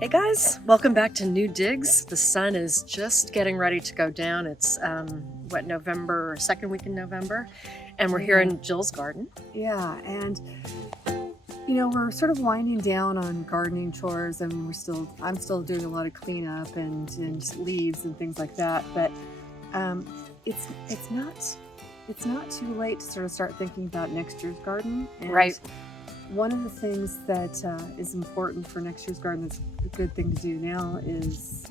Hey guys, welcome back to New Digs. The sun is just getting ready to go down. It's November, second week in November, and we're here in Jill's garden. Yeah, and we're sort of winding down on gardening chores, and I'm still doing a lot of cleanup and leaves and things like that. But it's not too late to sort of start thinking about next year's garden. And Right. One of the things that is important for next year's garden, that's a good thing to do now, is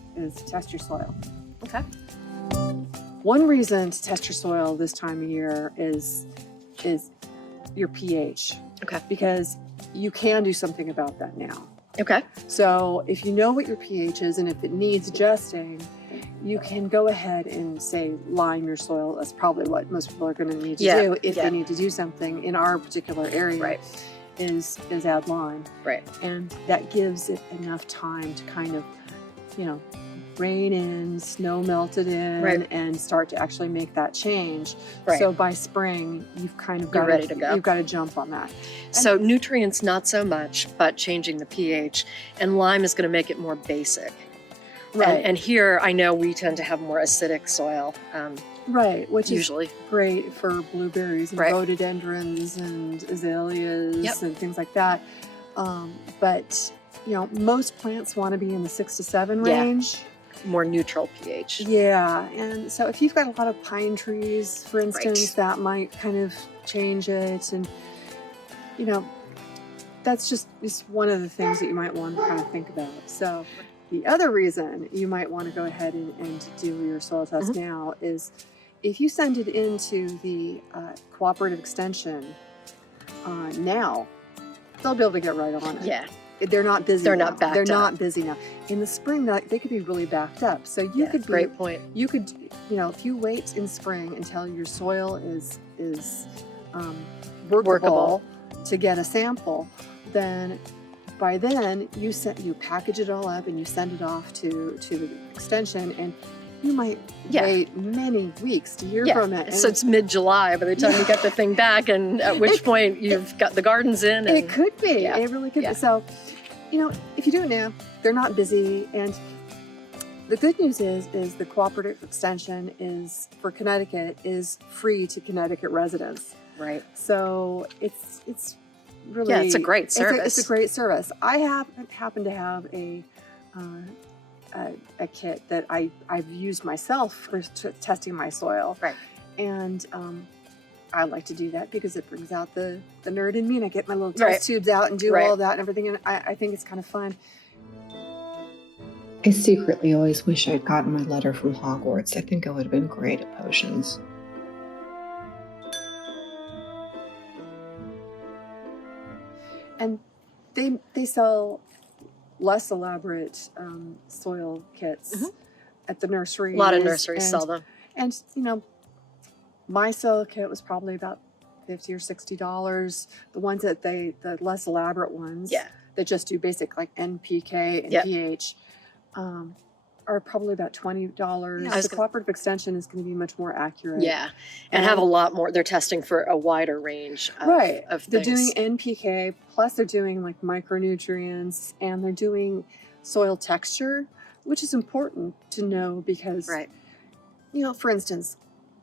test your soil. Okay. One reason to test your soil this time of year is your pH. Okay. Because you can do something about that now. Okay. So if you know what your pH is and if it needs adjusting, you can go ahead and say lime your soil. That's probably what most people are going to need to do if they need to do something in our particular area. Right. Is add lime. Right. And that gives it enough time to kind of, rain in, snow melt it in, Right. and start to actually make that change. Right. So by spring, you've kind of You're got ready to go. You've got to jump on that. So nutrients, not so much, but changing the pH, and lime is going to make it more basic. Right. And here, I know we tend to have more acidic soil. Right, which Usually. is great for blueberries and Right. rhododendrons and azaleas Yep. and things like that. But most plants want to be in the 6 to 7 Yeah. range. More neutral pH. Yeah, and so if you've got a lot of pine trees, for instance, that might kind of change it. And that's just one of the things that you might want to kind of think about. So the other reason you might want to go ahead and do your soil test now is if you send it into the cooperative extension now, they'll be able to get right on it. Yeah. They're not busy. They're now. not backed They're up. not busy now. In the spring, they could be really backed up. So you could be, Great point. you could, if you wait in spring until your soil is workable to get a sample, then by then you package it all up and you send it off to the extension, and you might wait many weeks to hear from it. So it's mid-July by the time you get the thing back, and at which point you've got the gardens in. And it could be. Yeah. It really could Yeah. be. So, if you do it now, they're not busy. And the good news is the cooperative extension is for Connecticut is free to Connecticut residents. Right. So it's really it's a great service. It's a great service. I happen to have a kit that I've used myself for testing my soil. Right. And I like to do that because it brings out the nerd in me, and I get my little test tubes out and do all that and everything. And I think it's kind of fun. I secretly always wish I'd gotten my letter from Hogwarts. I think I would have been great at potions. And they sell less elaborate soil kits at the nurseries. A lot of nurseries sell them. And my soil kit was probably about $50 or $60. The ones the less elaborate ones, that just do basic like NPK and pH, are probably about $20. The cooperative extension is going to be much more accurate. Yeah, and have a lot more. They're testing for a wider range of They're things. doing NPK, plus they're doing like micronutrients, and they're doing soil texture, which is important to know because, for instance,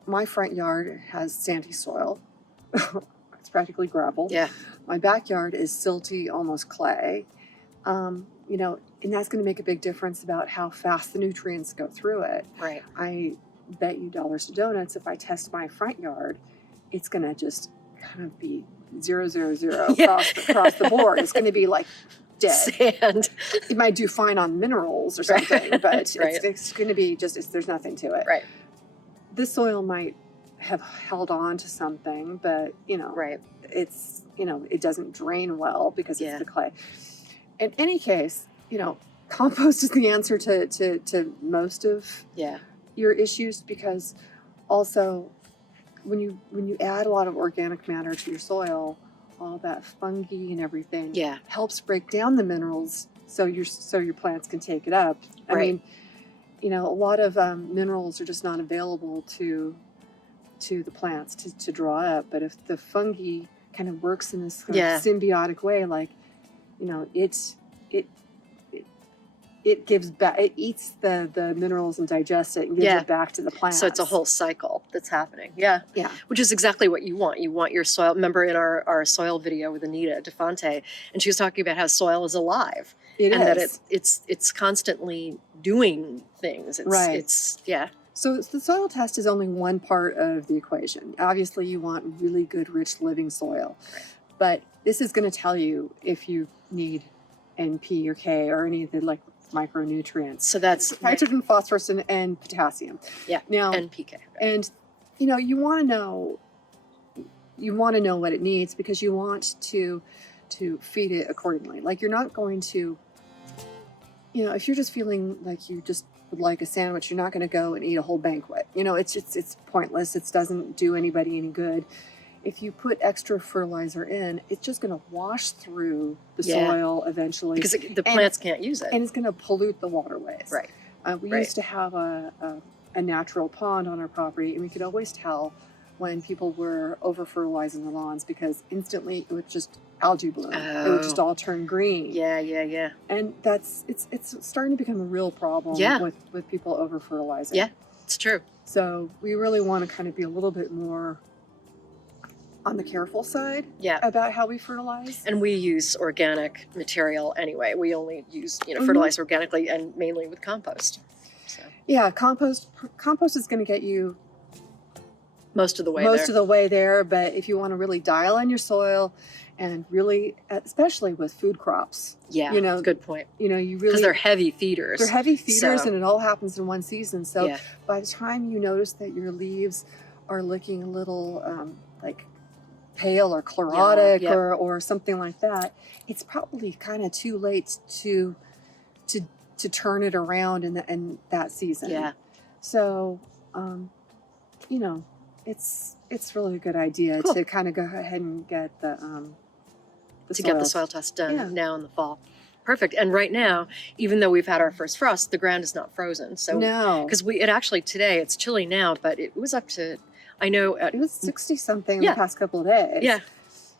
my front yard has sandy soil. It's practically gravel. Yeah. My backyard is silty, almost clay. And that's going to make a big difference about how fast the nutrients go through it. Right. I bet you dollars to donuts, if I test my front yard, it's going to just kind of be 0, 0, 0 across the board. It's going to be like dead. Sand. It might do fine on minerals or something, but Right. it's going to be there's nothing to it. Right. This soil might have held on to something, but it's it doesn't drain well because it's the clay. In any case, compost is the answer to most of your issues, because also when you add a lot of organic matter to your soil, all that fungi and everything helps break down the minerals so your plants can take it up. I mean, a lot of minerals are just not available to the plants to draw up, but if the fungi kind of works in this kind of symbiotic way, like it it gives back, it eats the minerals and digests it and gives it back to the plants. So it's a whole cycle that's happening. Yeah. Yeah. Which is exactly what you want. You want your soil. Remember in our soil video with Anita DeFonte, and she was talking about how soil is alive. That it's constantly doing things. Yeah. So the soil test is only one part of the equation. Obviously, you want really good, rich, living soil. Right. But this is going to tell you if you need NP or K or any of the like micronutrients. So that's nitrogen, phosphorus, and potassium. Yeah. Now, NPK. Right. And you want to know what it needs, because you want to feed it accordingly. Like, you're not going to, if you're just feeling like you just would like a sandwich, you're not going to go and eat a whole banquet. It's pointless. It doesn't do anybody any good. If you put extra fertilizer in, it's just going to wash through the soil eventually. Because the plants can't use it. And it's going to pollute the waterways. Right. We used to have a natural pond on our property, and we could always tell when people were over fertilizing the lawns, because instantly it would just algae bloom. It would just all turn green. Yeah. And it's starting to become a real problem with people over fertilizing. Yeah, it's true. So we really want to kind of be a little bit more on the careful side about how we fertilize. And we use organic material anyway. We only use, fertilize organically and mainly with compost. So. Yeah, compost is going to get you most of the way there. But if you want to really dial in your soil, and really, especially with food crops. Yeah, good point. You really, because they're heavy feeders. They're heavy feeders, and it all happens in one season. So by the time you notice that your leaves are looking a little like pale or chlorotic or something like that, it's probably kind of too late to turn it around in that season. Yeah. So, it's really a good idea to kind of go ahead and get get the soil test done now in the fall. Perfect. And right now, even though we've had our first frost, the ground is not frozen. So no, because today it's chilly now, but it was up to, I know it was 60 something the past couple of days. Yeah,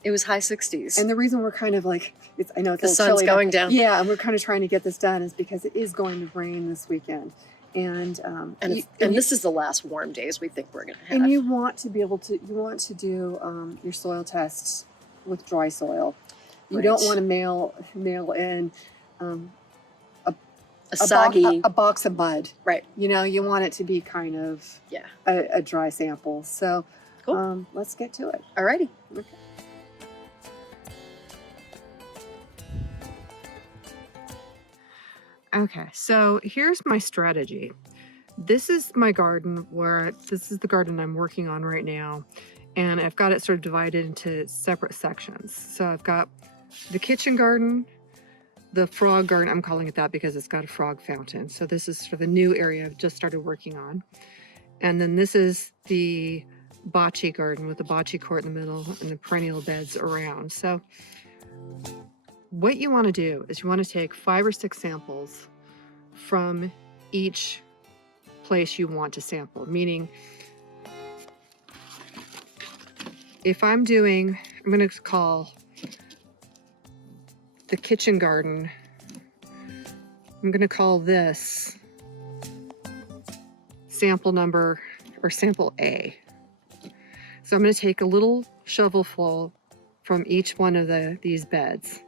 it was high 60s. And the reason we're kind of like, I know it's the a little sun's chilly going now. down. Yeah, and we're kind of trying to get this done is because it is going to rain this weekend. And this is the last warm days we think we're going to have. And you want to be able to, do your soil tests with dry soil. You don't want to mail in a box of mud. Right. You want it to be kind of a dry sample. So cool. Let's get to it. Alrighty. Okay. Okay, so here's my strategy. This is my garden this is the garden I'm working on right now. And I've got it sort of divided into separate sections. So I've got the kitchen garden, the frog garden. I'm calling it that because it's got a frog fountain. So this is sort of a new area I've just started working on. And then this is the bocce garden with the bocce court in the middle and the perennial beds around. So what you want to do is you want to take 5 or 6 samples from each place you want to sample, meaning if I'm going to call the kitchen garden, I'm going to call this sample number or sample A. So I'm going to take a little shovelful from each one of these beds.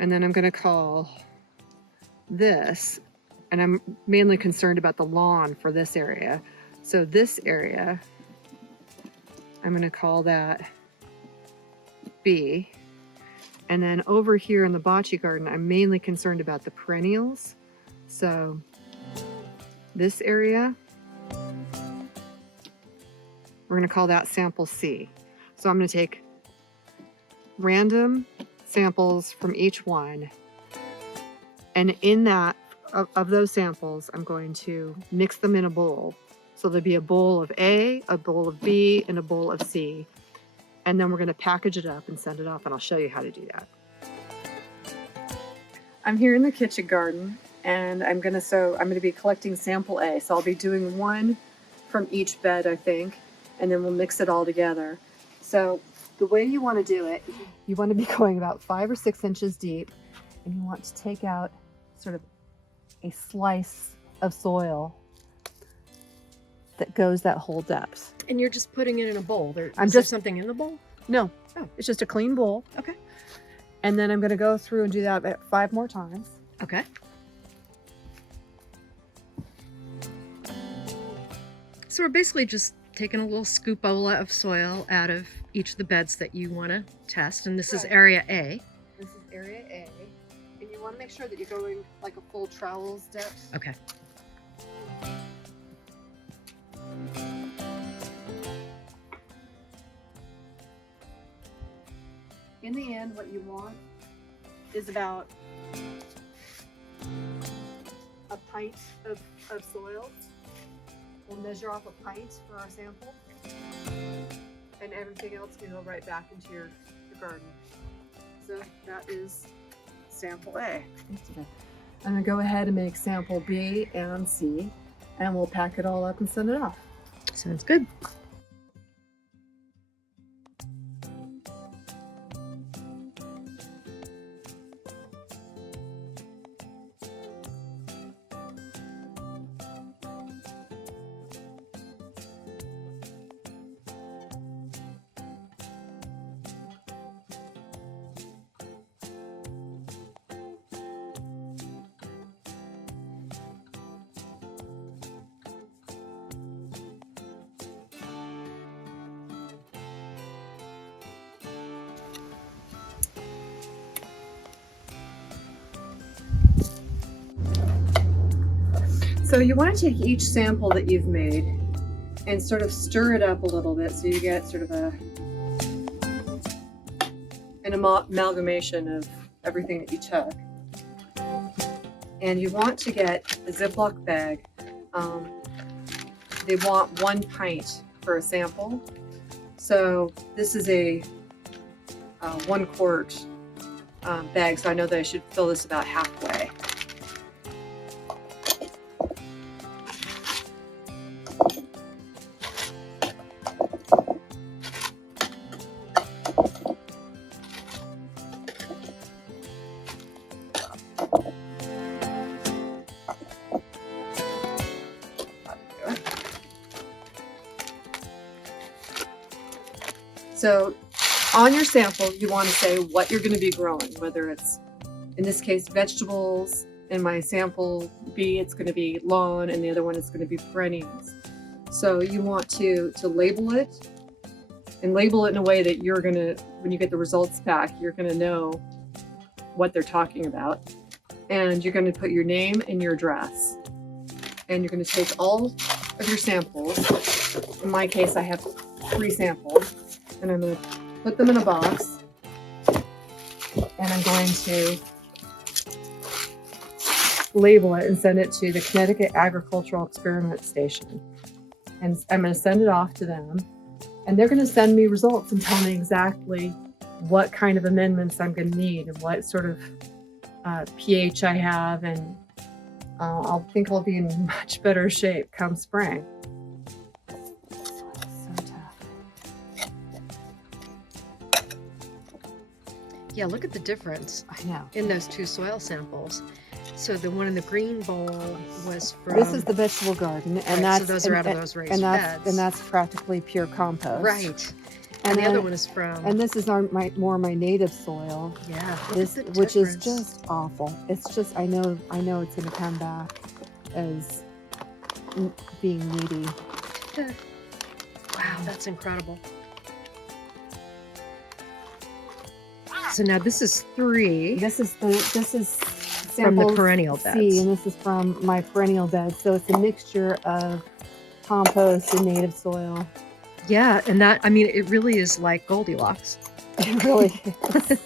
And then I'm going to call this, and I'm mainly concerned about the lawn for this area. So this area, I'm going to call that B. And then over here in the bocce garden, I'm mainly concerned about the perennials. So this area, we're going to call that sample C. So I'm going to take random samples from each one. And in that, of those samples, I'm going to mix them in a bowl. So there'll be a bowl of A, a bowl of B, and a bowl of C. And then we're going to package it up and send it off, and I'll show you how to do that. I'm here in the kitchen garden, and I'm going to be collecting sample A. So I'll be doing one from each bed, I think, and then we'll mix it all together. So the way you want to do it, you want to be going about 5 or 6 inches deep, and you want to take out sort of a slice of soil that goes that whole depth. And you're just putting it in a bowl. Is I'm there just something in the bowl? No, Oh. it's just a clean bowl. Okay. And then I'm going to go through and do that about 5 more times. Okay. So we're basically just taking a little scoopola of soil out of each of the beds that you want to test. And this is area A. This is area A. And you want to make sure that you're going like a full trowel's depth. Okay. In the end, what you want is about a pint of soil. We'll measure off a pint for our sample. And everything else can go right back into your garden. So that is sample A. I'm gonna go ahead and make sample B and C, and we'll pack it all up and send it off. Sounds good. So you want to take each sample that you've made and sort of stir it up a little bit so you get sort of an amalgamation of everything that you took. And you want to get a Ziploc bag. They want 1 pint for a sample. So this is a 1 quart bag, so I know that I should fill this about halfway. So on your sample, you want to say what you're going to be growing, whether it's, in this case, vegetables. In my sample B, it's going to be lawn, and the other one is going to be perennials. So you want to label it, and label it in a way that you're going to, when you get the results back, you're going to know what they're talking about. And you're going to put your name and your address. And you're going to take all of your samples. In my case, I have 3 samples. And I'm going to put them in a box, and I'm going to label it and send it to the Connecticut Agricultural Experiment Station. And I'm going to send it off to them, and they're going to send me results and tell me exactly what kind of amendments I'm going to need and what sort of pH I have, and I'll think I'll be in much better shape come spring. Yeah, look at the difference I know. in those 2 soil samples. So the one in the green bowl was from... This is the vegetable garden, and right, that's so those are out of those raised beds. And that's practically pure compost. Right. And the other one is from... And this is more my native soil. Yeah, Which is just awful. It's just, I know it's going to come back as being needy. Wow, that's incredible. So now this is 3. This is from the perennial beds. C, and this is from my perennial beds. So it's a mixture of compost and native soil. Yeah, and that, I mean, it really is like Goldilocks. It really is.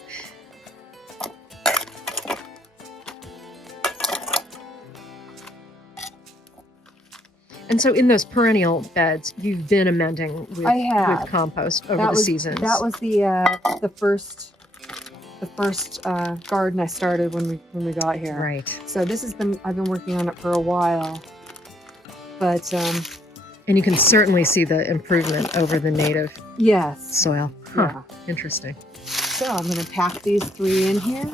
And so in those perennial beds, you've been amending with compost over the seasons. That was the first garden I started when we got here. Right. So I've been working on it for a while, but and you can certainly see the improvement over the native soil. Huh. Yeah. Interesting. So I'm going to pack these 3 in here,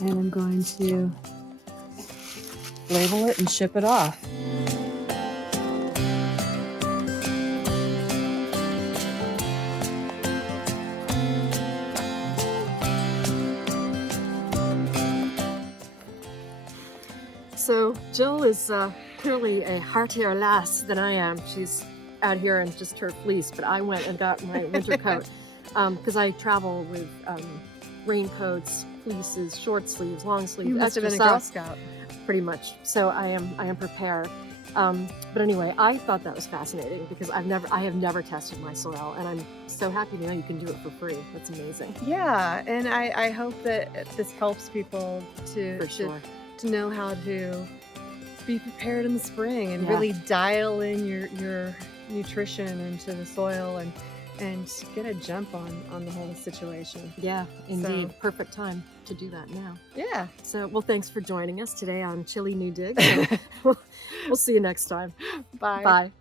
and I'm going to label it and ship it off. So Jill is clearly a heartier lass than I am. She's out here in just her fleece, but I went and got my winter coat because I travel with raincoats, fleeces, short sleeves, long sleeves. You must have been a Girl Scout. Pretty much. So I am prepared. But anyway, I thought that was fascinating because I have never tested my soil, and I'm so happy to know you can do it for free. That's amazing. Yeah, and I hope that this helps people For sure. to know how to be prepared in the spring and really dial in your nutrition into the soil and get a jump on the whole situation. Yeah, indeed. So, perfect time to do that now. Yeah. So, well, thanks for joining us today on Chilly New Dig. We'll see you next time. Bye. Bye.